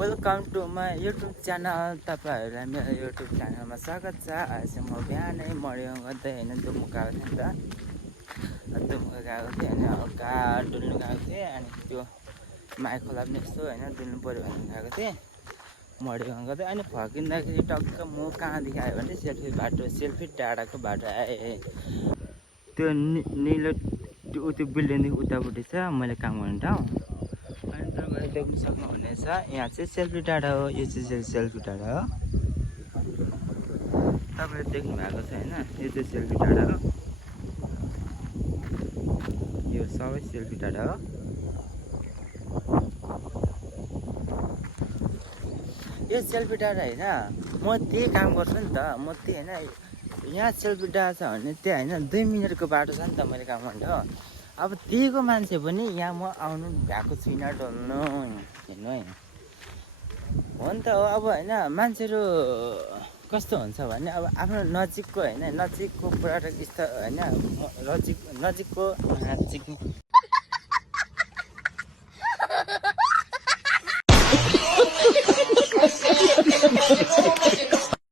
Welcome to my YouTube channel. तपाईँहरूलाई मेरो YouTube च्यानलमा स्वागत छ। आज म बिहानै मर्निङ गर्दै होइन दुम्का गएको थिएँ नि त, दुम्का गएको थिएँ होइन, हल्का डुल्नु गएको थिएँ। अनि त्यो माई खोला पनि यस्तो होइन डुल्नु पऱ्यो भनेर गएको थिएँ मर्निङ गर्दै। अनि फर्किँदाखेरि टक्क म कहाँदेखि आयो भने सेल्फी डाँडाको बाटो आएँ। त्यो निलो त्यो बिल्डिङदेखि उतापट्टि छ मैले काम गर्ने ठाउँ। अनि तपाईँले देख्न सक्नुहुनेछ यहाँ चाहिँ सेल्फी डाँडा हो। यो चाहिँ सेल्फी डाँडा हो, तपाईँले देख्नु भएको छ होइन। यो चाहिँ सेल्फी डाँडा हो, यो सबै सेल्फी डाँडा हो। यो सेल्फी डाँडा होइन, म त्यही काम गर्छु नि त। म त्यही होइन, यहाँ सेल्फी डाँडा छ भने त्यहाँ होइन 2 मिनटको बाटो छ नि त मैले काम गर्ने हो। अब त्यहीको मान्छे पनि यहाँ म आउनु भएको छुइनँ डल्नु हेर्नु है। हो नि त हो। अब होइन मान्छेहरू कस्तो हुन्छ भने अब आफ्नो नजिकको होइन, नजिकको पर्यटक स्थल होइन, नजिकको